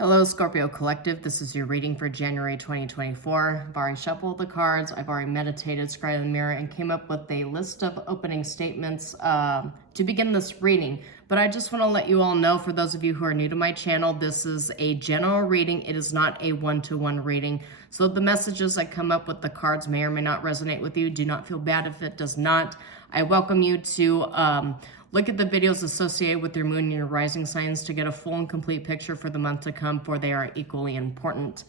Hello, Scorpio Collective. This is your reading for January 2024. I've already shuffled the cards. I've already meditated, scried in the mirror, and came up with a list of opening statements to begin this reading. But I just want to let you all know, for those of you who are new to my channel, this is a general reading. It is not a one-to-one reading. So the messages I come up with the cards may or may not resonate with you. Do not feel bad if it does not. I welcome you to look at the videos associated with your moon and your rising signs to get a full and complete picture for the month to come, for they are equally important.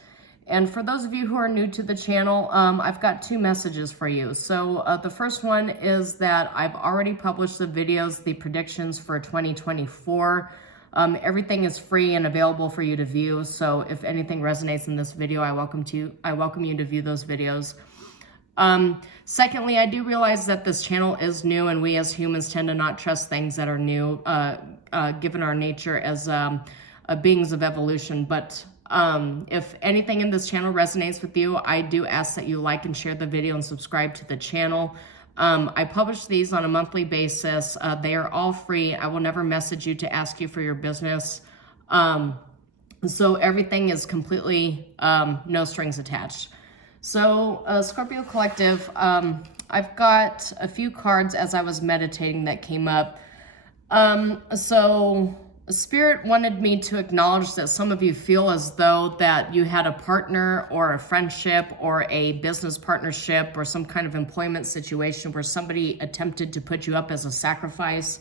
And for those of you who are new to the channel, I've got two messages for you. So the first one is that I've already published the videos, the predictions for 2024. Everything is free and available for you to view. So if anything resonates in this video, I welcome you to view those videos. Secondly, I do realize that this channel is new, and we as humans tend to not trust things that are new, given our nature as beings of evolution. But if anything in this channel resonates with you, I do ask that you like and share the video and subscribe to the channel. I publish these on a monthly basis. They are all free. I will never message you to ask you for your business. So everything is completely no strings attached. So, Scorpio Collective, I've got a few cards as I was meditating that came up. So Spirit wanted me to acknowledge that some of you feel as though that you had a partner or a friendship or a business partnership or some kind of employment situation where somebody attempted to put you up as a sacrifice.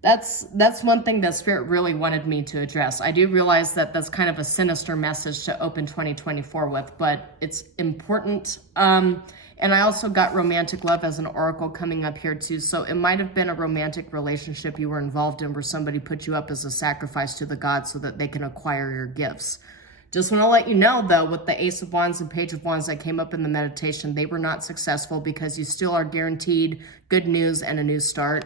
That's one thing that Spirit really wanted me to address. I do realize that that's kind of a sinister message to open 2024 with, but it's important. And I also got romantic love as an oracle coming up here too. So it might have been a romantic relationship you were involved in where somebody put you up as a sacrifice to the gods so that they can acquire your gifts. Just want to let you know, though, with the Ace of Wands and Page of Wands that came up in the meditation, they were not successful because you still are guaranteed good news and a new start.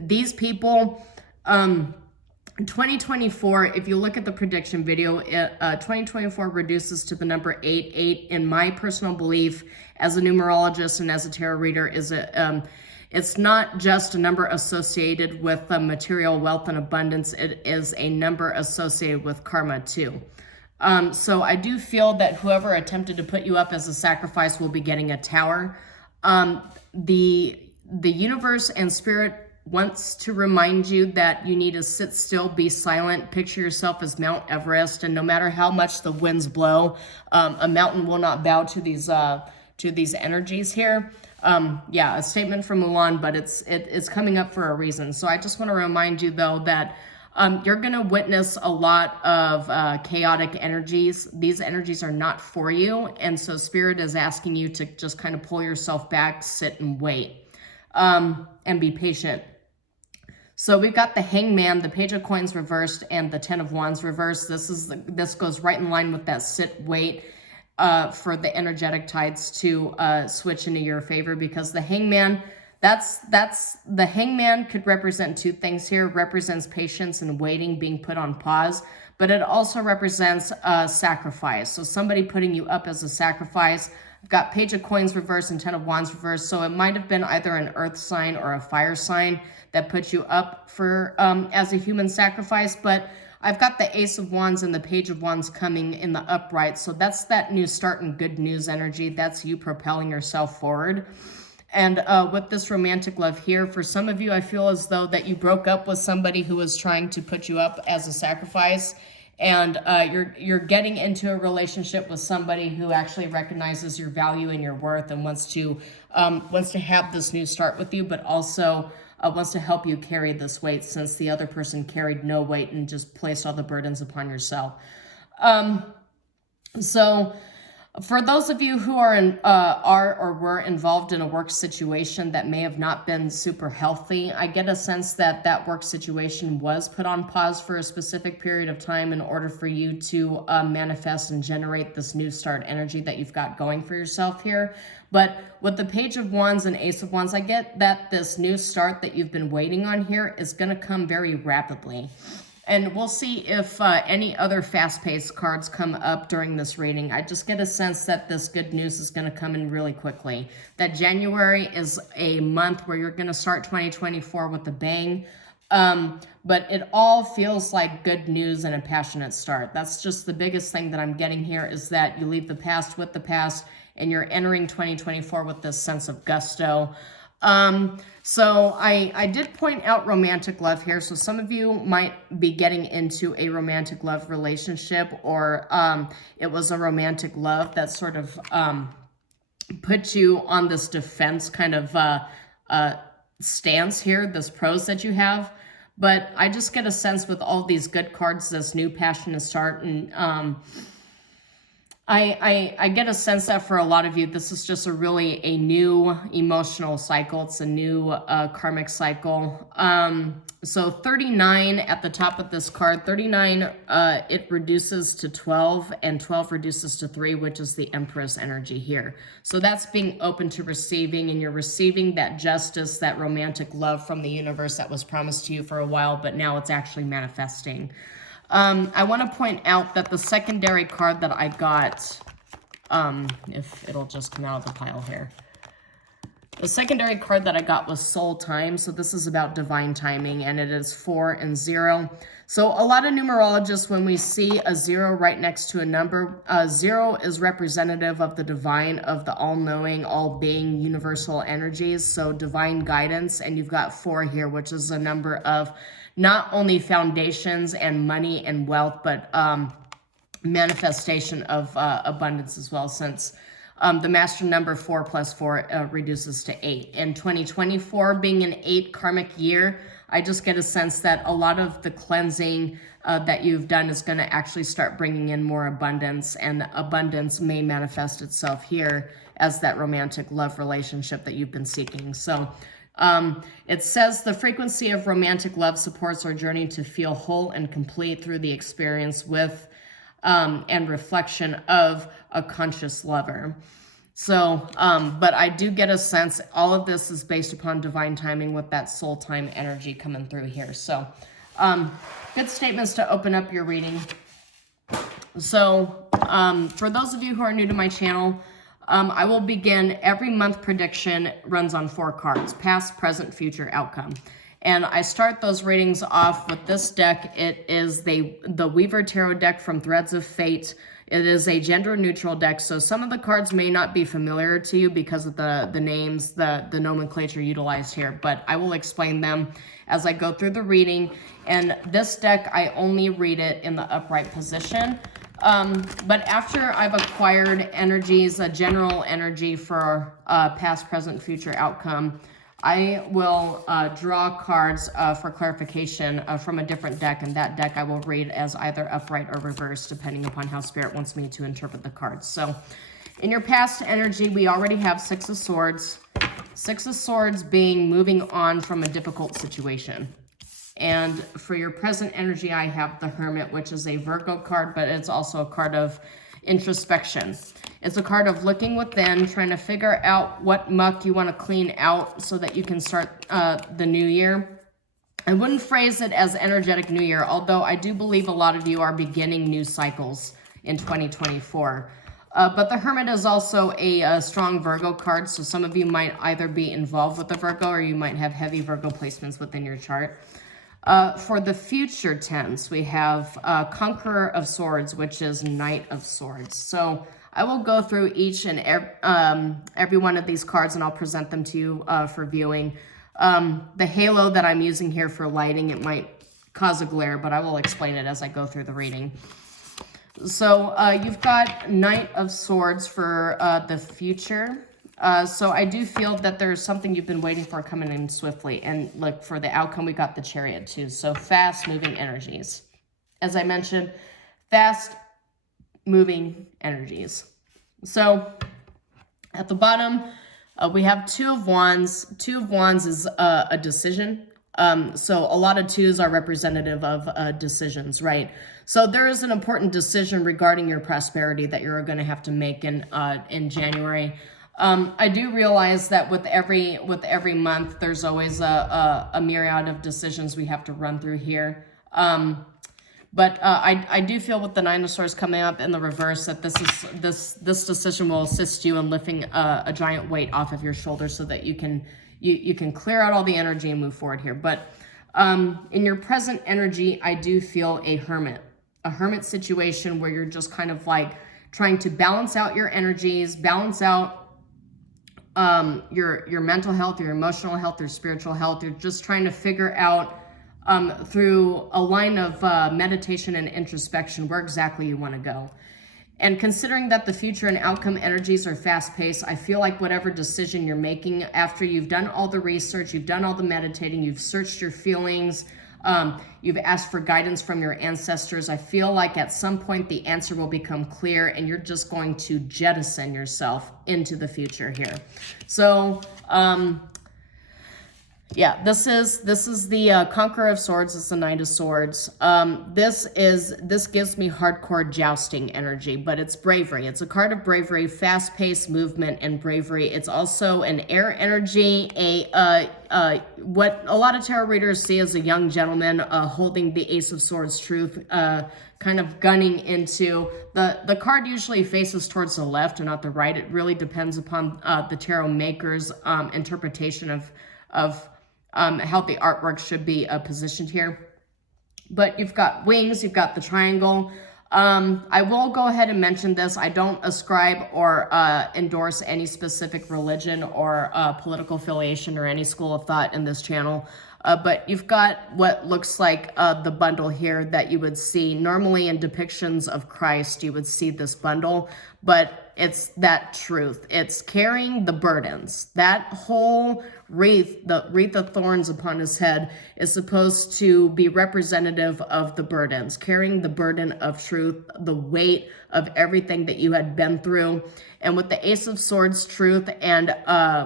These people, 2024, if you look at the prediction video, 2024 reduces to the number 8. 8, in my personal belief, as a numerologist and as a tarot reader, it's not just a number associated with material wealth and abundance. It is a number associated with karma too. So I do feel that whoever attempted to put you up as a sacrifice will be getting a tower. The universe and Spirit wants to remind you that you need to sit still, be silent, picture yourself as Mount Everest, and no matter how much the winds blow, a mountain will not bow to these energies here. Yeah, a statement from Mulan, but it's coming up for a reason. So I just want to remind you, though, that you're going to witness a lot of chaotic energies. These energies are not for you, and so Spirit is asking you to just kind of pull yourself back, sit and wait. And be patient. So we've got the Hangman, the Page of Coins reversed, and the Ten of Wands reversed. This goes right in line with that sit, wait, for the energetic tides to switch into your favor, because the Hangman, the Hangman could represent two things here. It represents patience and waiting, being put on pause, but it also represents sacrifice. So somebody putting you up as a sacrifice. I've got Page of Coins reversed and Ten of Wands reversed, so it might have been either an earth sign or a fire sign that put you up for as a human sacrifice. But I've got the Ace of Wands and the Page of Wands coming in the upright, so that's that new start and good news energy. That's you propelling yourself forward. And with this romantic love here, for some of you, I feel as though that you broke up with somebody who was trying to put you up as a sacrifice. And you're getting into a relationship with somebody who actually recognizes your value and your worth and wants to have this new start with you, but also wants to help you carry this weight, since the other person carried no weight and just placed all the burdens upon yourself. So for those of you who are or were involved in a work situation that may have not been super healthy, I get a sense that that work situation was put on pause for a specific period of time in order for you to manifest and generate this new start energy that you've got going for yourself here. But with the Page of Wands and Ace of Wands, I get that this new start that you've been waiting on here is going to come very rapidly. And we'll see if any other fast-paced cards come up during this reading. I just get a sense that this good news is going to come in really quickly. That January is a month where you're going to start 2024 with a bang. But it all feels like good news and a passionate start. That's just the biggest thing that I'm getting here, is that you leave the past with the past and you're entering 2024 with this sense of gusto. So I did point out romantic love here. So some of you might be getting into a romantic love relationship, or it was a romantic love that sort of put you on this defense kind of stance here, this prose that you have. But I just get a sense with all these good cards, this new passionate start, and I get a sense that for a lot of you, this is just a new emotional cycle. It's a new karmic cycle. So 39 at the top of this card, 39, it reduces to 12, and 12 reduces to 3, which is the Empress energy here. So that's being open to receiving, and you're receiving that justice, that romantic love from the universe that was promised to you for a while, but now it's actually manifesting. I want to point out that the secondary card that I got, if it'll just come out of the pile here. The secondary card that I got was Soul Time. So this is about divine timing, and it is 4 and 0. So a lot of numerologists, when we see a 0 right next to a number, 0 is representative of the divine, of the all-knowing, all-being, universal energies. So divine guidance, and you've got 4 here, which is a number of not only foundations and money and wealth, but manifestation of abundance as well, since the master number 4 plus 4 reduces to 8. And 2024 being an 8 karmic year, I just get a sense that a lot of the cleansing that you've done is going to actually start bringing in more abundance, and abundance may manifest itself here as that romantic love relationship that you've been seeking. So it says the frequency of romantic love supports our journey to feel whole and complete through the experience with and reflection of a conscious lover. So, but I do get a sense all of this is based upon divine timing with that soul time energy coming through here. So, good statements to open up your reading. So, for those of you who are new to my channel, I will begin every month. Prediction runs on 4 cards: past, present, future, outcome. And I start those readings off with this deck. It is the Weaver Tarot deck from Threads of Fate. It is a gender-neutral deck, so some of the cards may not be familiar to you because of the names, the nomenclature utilized here, but I will explain them as I go through the reading. And this deck, I only read it in the upright position. But after I've acquired energies, a general energy for past, present, future outcome, I will draw cards for clarification from a different deck, and that deck I will read as either upright or reversed, depending upon how Spirit wants me to interpret the cards. So in your past energy, we already have 6 of Swords. 6 of Swords being moving on from a difficult situation. And for your present energy, I have the Hermit, which is a Virgo card, but it's also a card of introspection. It's a card of looking within, trying to figure out what muck you want to clean out so that you can start the new year. I wouldn't phrase it as energetic new year, although I do believe a lot of you are beginning new cycles in 2024. But the Hermit is also a strong Virgo card, so some of you might either be involved with the Virgo, or you might have heavy Virgo placements within your chart. For the future tense, we have Conqueror of Swords, which is Knight of Swords. So I will go through each and every one of these cards, and I'll present them to you for viewing. The halo that I'm using here for lighting, it might cause a glare, but I will explain it as I go through the reading. So you've got Knight of Swords for the future. So I do feel that there's something you've been waiting for coming in swiftly. And look, for the outcome, we got the Chariot too. So fast-moving energies. As I mentioned, fast-moving energies. So at the bottom, we have 2 of Wands. 2 of Wands is a decision. So a lot of 2s are representative of decisions, right? So there is an important decision regarding your prosperity that you're going to have to make in January. I do realize that with every month, there's always a myriad of decisions we have to run through here. But I do feel with the 9 of Swords coming up in the reverse that this decision will assist you in lifting a giant weight off of your shoulders so that you can clear out all the energy and move forward here. But In your present energy, I do feel a hermit situation where you're just kind of like trying to balance out your energies, balance out your mental health, your emotional health, your spiritual health. You're just trying to figure out through a line of meditation and introspection where exactly you want to go. And considering that the future and outcome energies are fast-paced, I feel like whatever decision you're making after you've done all the research, you've done all the meditating, you've searched your feelings, you've asked for guidance from your ancestors, I feel like at some point the answer will become clear and you're just going to jettison yourself into the future here. So, yeah, this is the Conqueror of Swords. It's the Knight of Swords. This gives me hardcore jousting energy, but it's bravery. It's a card of bravery, fast-paced movement, and bravery. It's also an air energy. What a lot of tarot readers see as a young gentleman holding the Ace of Swords, Truth, kind of gunning into the card. Usually faces towards the left and not the right. It really depends upon the tarot maker's interpretation of how the artwork should be positioned here. But you've got wings, you've got the triangle. I will go ahead and mention this. I don't ascribe or endorse any specific religion or political affiliation or any school of thought in this channel. But you've got what looks like the bundle here that you would see normally in depictions of Christ. You would see this bundle, but it's that truth. It's carrying the burdens. That whole wreath, the wreath of thorns upon his head, is supposed to be representative of the burdens, carrying the burden of truth, the weight of everything that you had been through. And with the Ace of Swords, Truth, and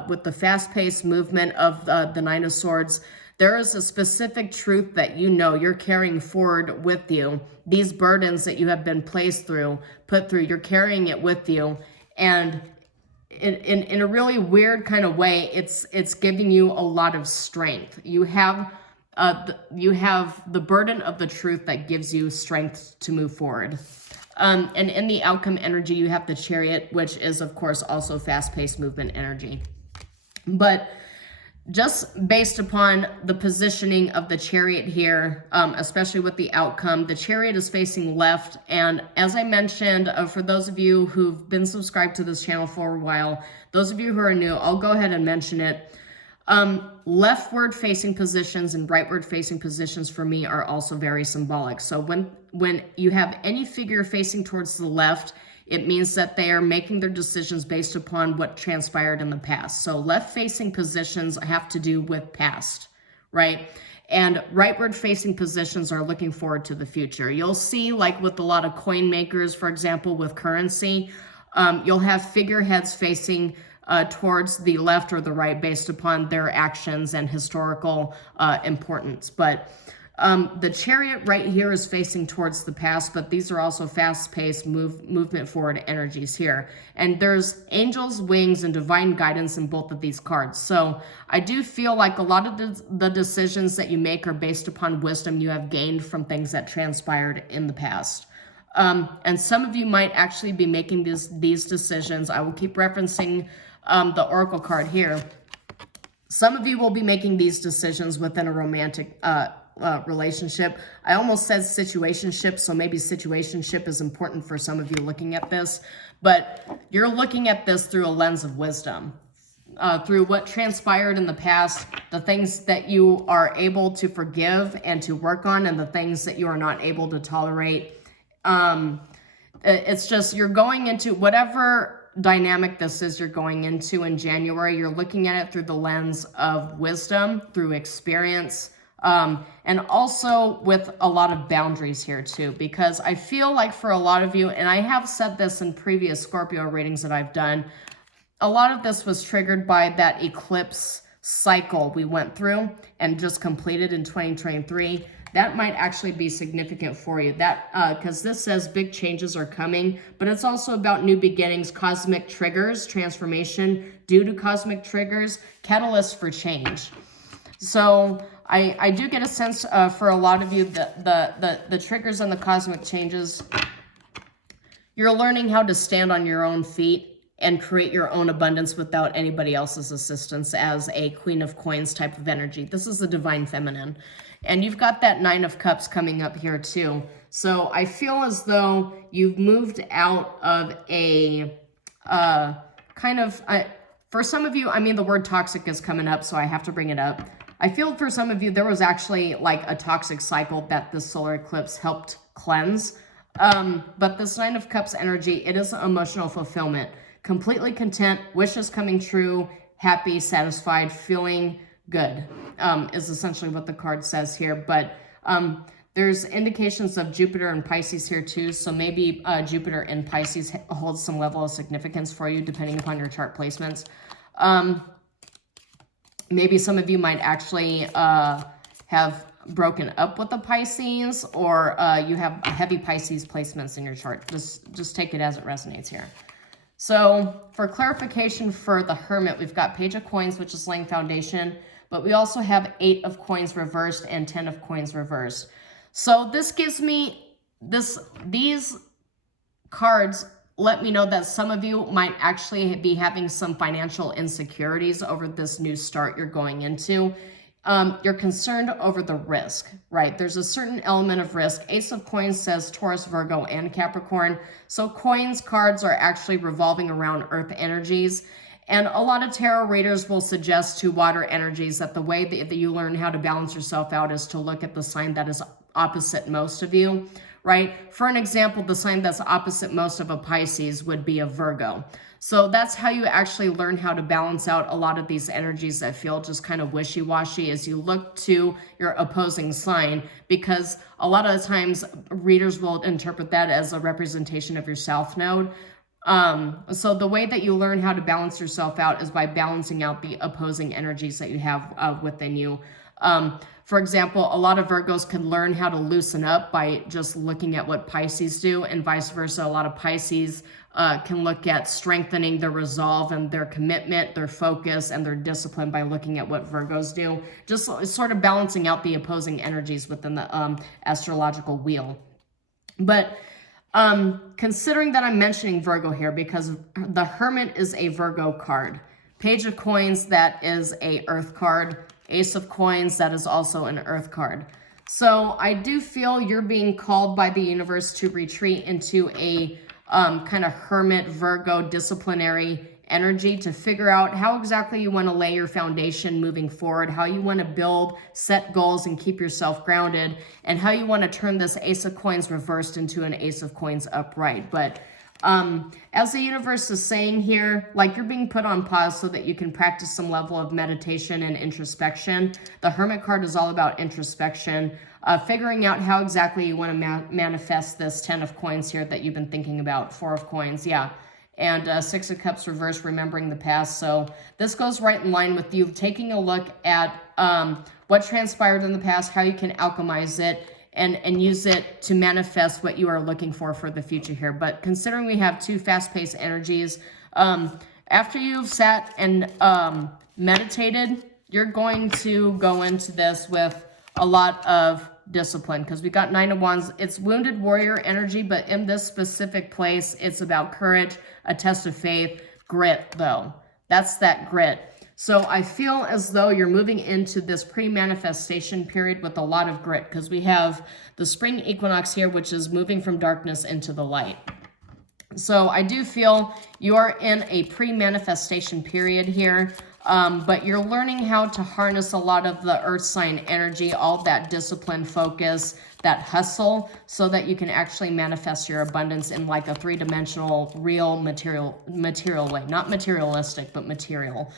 with the fast-paced movement of the Knight of Swords, there is a specific truth that you know you're carrying forward with you. These burdens that you have been put through, you're carrying it with you. And in a really weird kind of way, it's giving you a lot of strength. You have the burden of the truth that gives you strength to move forward. And in the outcome energy, you have the Chariot, which is, of course, also fast-paced movement energy. But just based upon the positioning of the Chariot here, especially with the outcome, the Chariot is facing left. And as I mentioned, for those of you who've been subscribed to this channel for a while, those of you who are new, I'll go ahead and mention it. Leftward facing positions and rightward facing positions for me are also very symbolic. So when you have any figure facing towards the left, it means that they are making their decisions based upon what transpired in the past. So left-facing positions have to do with past, right? And rightward-facing positions are looking forward to the future. You'll see, like with a lot of coin makers, for example, with currency, you'll have figureheads facing towards the left or the right based upon their actions and historical importance. But the Chariot right here is facing towards the past, but these are also fast-paced movement forward energies here. And there's angels, wings, and divine guidance in both of these cards. So I do feel like a lot of the decisions that you make are based upon wisdom you have gained from things that transpired in the past. And some of you might actually be making these decisions. I will keep referencing the Oracle card here. Some of you will be making these decisions within a romantic relationship. I almost said situationship, so maybe situationship is important for some of you looking at this, but you're looking at this through a lens of wisdom, through what transpired in the past, the things that you are able to forgive and to work on, and the things that you are not able to tolerate. It's just, you're going into whatever dynamic this is you're going into in January, you're looking at it through the lens of wisdom, through experience, and also with a lot of boundaries here too, because I feel like for a lot of you, and I have said this in previous Scorpio readings that I've done, a lot of this was triggered by that eclipse cycle we went through and just completed in 2023. That might actually be significant for you. That because this says big changes are coming, but it's also about new beginnings, cosmic triggers, transformation due to cosmic triggers, catalysts for change. So I do get a sense for a lot of you that the triggers and the cosmic changes, you're learning how to stand on your own feet and create your own abundance without anybody else's assistance as a Queen of Coins type of energy. This is the Divine Feminine. And you've got that Nine of Cups coming up here too. So I feel as though you've moved out of a for some of you, I mean, the word toxic is coming up, so I have to bring it up. I feel for some of you, there was actually like a toxic cycle that this solar eclipse helped cleanse. But this Nine of Cups energy, it is emotional fulfillment. Completely content, wishes coming true, happy, satisfied, feeling good, is essentially what the card says here. But there's indications of Jupiter and Pisces here too. So maybe Jupiter in Pisces holds some level of significance for you depending upon your chart placements. Maybe some of you might actually have broken up with the Pisces, or you have heavy Pisces placements in your chart. Just take it as it resonates here. So for clarification for the Hermit, we've got Page of Coins, which is laying foundation, but we also have 8 of Coins reversed and 10 of Coins reversed. So this gives me these cards let me know that some of you might actually be having some financial insecurities over this new start you're going into. You're concerned over the risk, right? There's a certain element of risk. Ace of Coins says Taurus, Virgo, and Capricorn. So coins cards are actually revolving around earth energies. And a lot of tarot readers will suggest to water energies that the way that you learn how to balance yourself out is to look at the sign that is opposite most of you, right? For an example, the sign that's opposite most of a Pisces would be a Virgo. So that's how you actually learn how to balance out a lot of these energies that feel just kind of wishy-washy as you look to your opposing sign, because a lot of the times readers will interpret that as a representation of your South Node. So the way that you learn how to balance yourself out is by balancing out the opposing energies that you have within you. For example, a lot of Virgos can learn how to loosen up by just looking at what Pisces do, and vice versa. A lot of Pisces can look at strengthening their resolve and their commitment, their focus, and their discipline by looking at what Virgos do. Just sort of balancing out the opposing energies within the astrological wheel. But considering that I'm mentioning Virgo here, because the Hermit is a Virgo card. Page of Coins, that is a Earth card. Ace of Coins, that is also an Earth card. So I do feel you're being called by the universe to retreat into a kind of Hermit Virgo disciplinary energy to figure out how exactly you want to lay your foundation moving forward, how you want to build, set goals, and keep yourself grounded, and how you want to turn this Ace of Coins reversed into an Ace of Coins upright. But as the universe is saying here, like, you're being put on pause so that you can practice some level of meditation and introspection. The Hermit card is all about introspection, figuring out how exactly you want to manifest this 10 of Coins here that you've been thinking about. 4 of Coins, yeah. And 6 of Cups reversed, remembering the past. So this goes right in line with you taking a look at what transpired in the past, how you can alchemize it, and use it to manifest what you are looking for the future here. But considering we have 2 fast-paced energies, after you've sat and meditated, you're going to go into this with a lot of discipline, because we got 9 of Wands. It's wounded warrior energy, but in this specific place, it's about courage, a test of faith, grit, though. That's that grit. So I feel as though you're moving into this pre-manifestation period with a lot of grit, because we have the spring equinox here, which is moving from darkness into the light. So I do feel you are in a pre-manifestation period here, but you're learning how to harness a lot of the earth sign energy, all that discipline, focus, that hustle, so that you can actually manifest your abundance in like a 3-dimensional, real material way. Not materialistic, but material.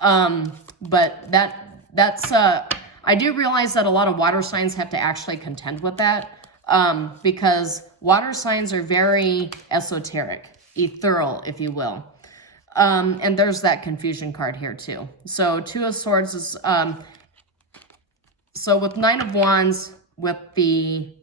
But that's I do realize that a lot of water signs have to actually contend with that, because water signs are very esoteric, ethereal, if you will. And there's that confusion card here too. So 2 of Swords is, so with 9 of Wands, with the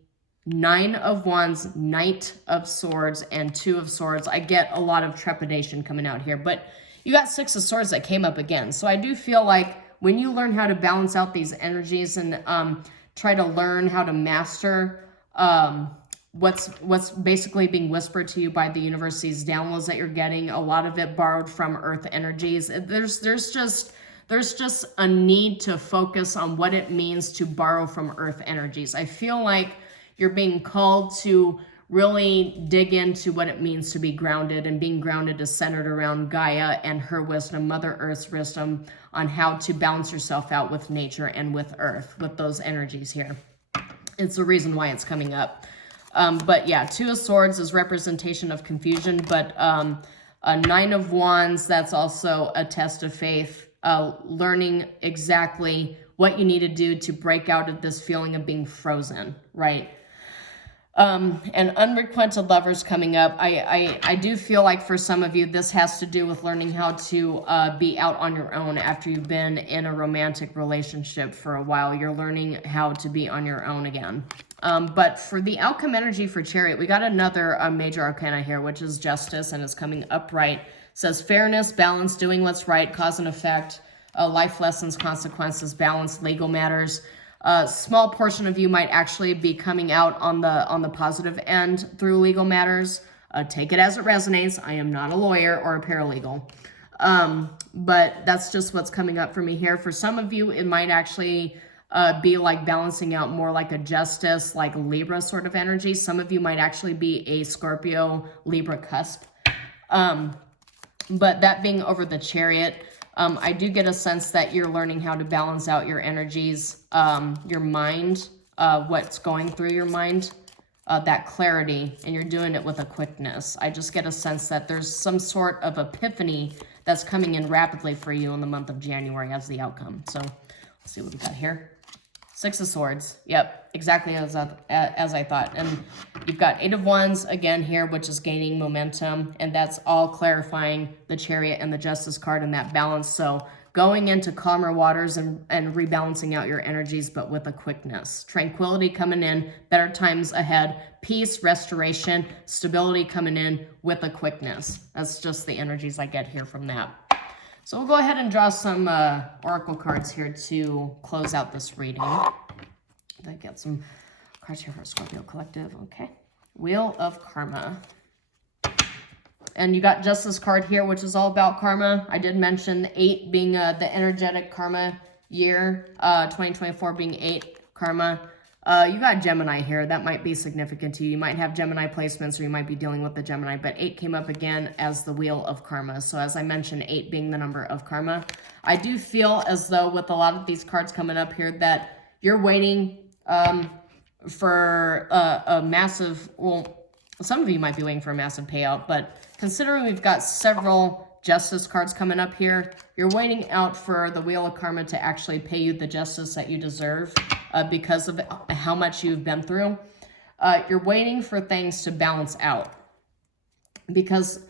9 of Wands, Knight of Swords, and 2 of Swords, I get a lot of trepidation coming out here. But you got 6 of Swords that came up again. So I do feel like when you learn how to balance out these energies and try to learn how to master what's basically being whispered to you by the universe, these downloads that you're getting, a lot of it borrowed from earth energies. There's just a need to focus on what it means to borrow from earth energies. I feel like you're being called to really dig into what it means to be grounded, and being grounded is centered around Gaia and her wisdom, Mother Earth's wisdom, on how to balance yourself out with nature and with earth, with those energies here. It's the reason why it's coming up. But yeah, Two of Swords is representation of confusion, but a Nine of Wands, that's also a test of faith, learning exactly what you need to do to break out of this feeling of being frozen, right? And unrequited lovers coming up. I do feel like for some of you, this has to do with learning how to be out on your own after you've been in a romantic relationship for a while. You're learning how to be on your own again. But for the outcome energy for Chariot, we got another major arcana here, which is Justice, and it's coming upright. It says fairness, balance, doing what's right, cause and effect, life lessons, consequences, balance, legal matters. A small portion of you might actually be coming out on the positive end through legal matters. Take it as it resonates. I am not a lawyer or a paralegal. But that's just what's coming up for me here. For some of you, it might actually be like balancing out more like a Justice, like Libra sort of energy. Some of you might actually be a Scorpio, Libra cusp. But that being over the Chariot, I do get a sense that you're learning how to balance out your energies, your mind, what's going through your mind, that clarity, and you're doing it with a quickness. I just get a sense that there's some sort of epiphany that's coming in rapidly for you in the month of January as the outcome. So let's see what we got here. Six of Swords. Yep, exactly as I thought. And you've got Eight of Wands again here, which is gaining momentum. And that's all clarifying the Chariot and the Justice card and that balance. So going into calmer waters and rebalancing out your energies, but with a quickness. Tranquility coming in, better times ahead, peace, restoration, stability coming in with a quickness. That's just the energies I get here from that. So we'll go ahead and draw some oracle cards here to close out this reading. I got some cards here for Scorpio Collective. Okay. Wheel of Karma. And you got Justice card here, which is all about karma. I did mention 8 being the energetic karma year, 2024 being 8 karma. You got Gemini here. That might be significant to you. You might have Gemini placements, or you might be dealing with the Gemini, but 8 came up again as the Wheel of Karma. So as I mentioned, 8 being the number of karma. I do feel as though with a lot of these cards coming up here that you're waiting for a massive, well, some of you might be waiting for a massive payout, but considering we've got several Justice cards coming up here, you're waiting out for the Wheel of Karma to actually pay you the justice that you deserve because of how much you've been through. You're waiting for things to balance out because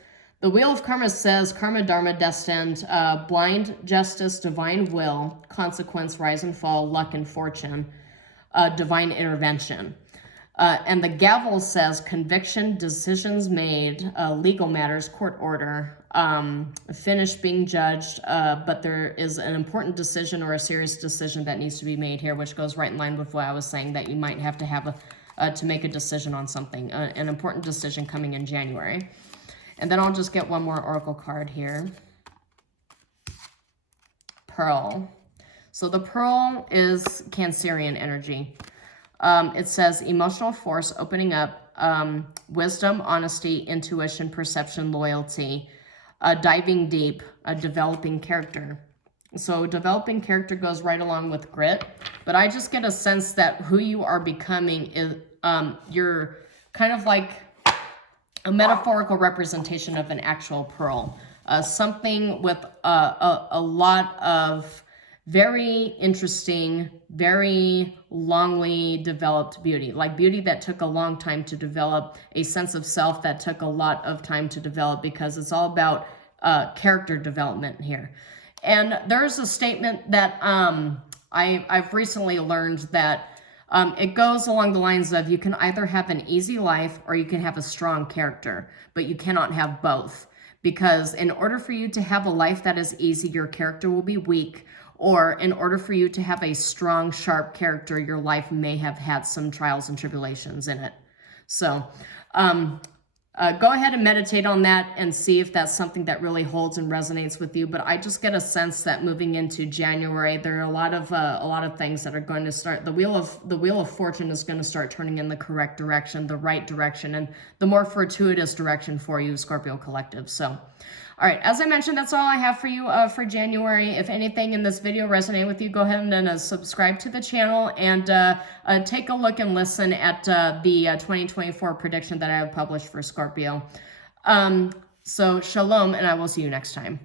the Wheel of Karma says karma, dharma, destined, blind, justice, divine will, consequence, rise and fall, luck and fortune, divine intervention. And the gavel says conviction, decisions made, legal matters, court order, finished being judged, but there is an important decision or a serious decision that needs to be made here, which goes right in line with what I was saying, that you might have to have to make a decision on something, an important decision coming in January. And then I'll just get one more oracle card here. Pearl. So the Pearl is Cancerian energy. It says emotional force, opening up, wisdom, honesty, intuition, perception, loyalty, diving deep, developing character. So developing character goes right along with grit, but I just get a sense that who you are becoming is, you're kind of like a metaphorical representation of an actual pearl. Something with a lot of very interesting, very longly developed beauty, like beauty that took a long time to develop, a sense of self that took a lot of time to develop, because it's all about character development here. And there's a statement that I've recently learned that it goes along the lines of you can either have an easy life or you can have a strong character, but you cannot have both. Because in order for you to have a life that is easy, your character will be weak. Or in order for you to have a strong, sharp character, your life may have had some trials and tribulations in it. So, go ahead and meditate on that and see if that's something that really holds and resonates with you. But I just get a sense that moving into January, there are a lot of things that are going to start. The wheel of fortune is going to start turning in the correct direction, the right direction, and the more fortuitous direction for you, Scorpio Collective. So, all right, as I mentioned, that's all I have for you for January. If anything in this video resonated with you, go ahead and subscribe to the channel and take a look and listen at the 2024 prediction that I have published for Scorpio. So shalom, and I will see you next time.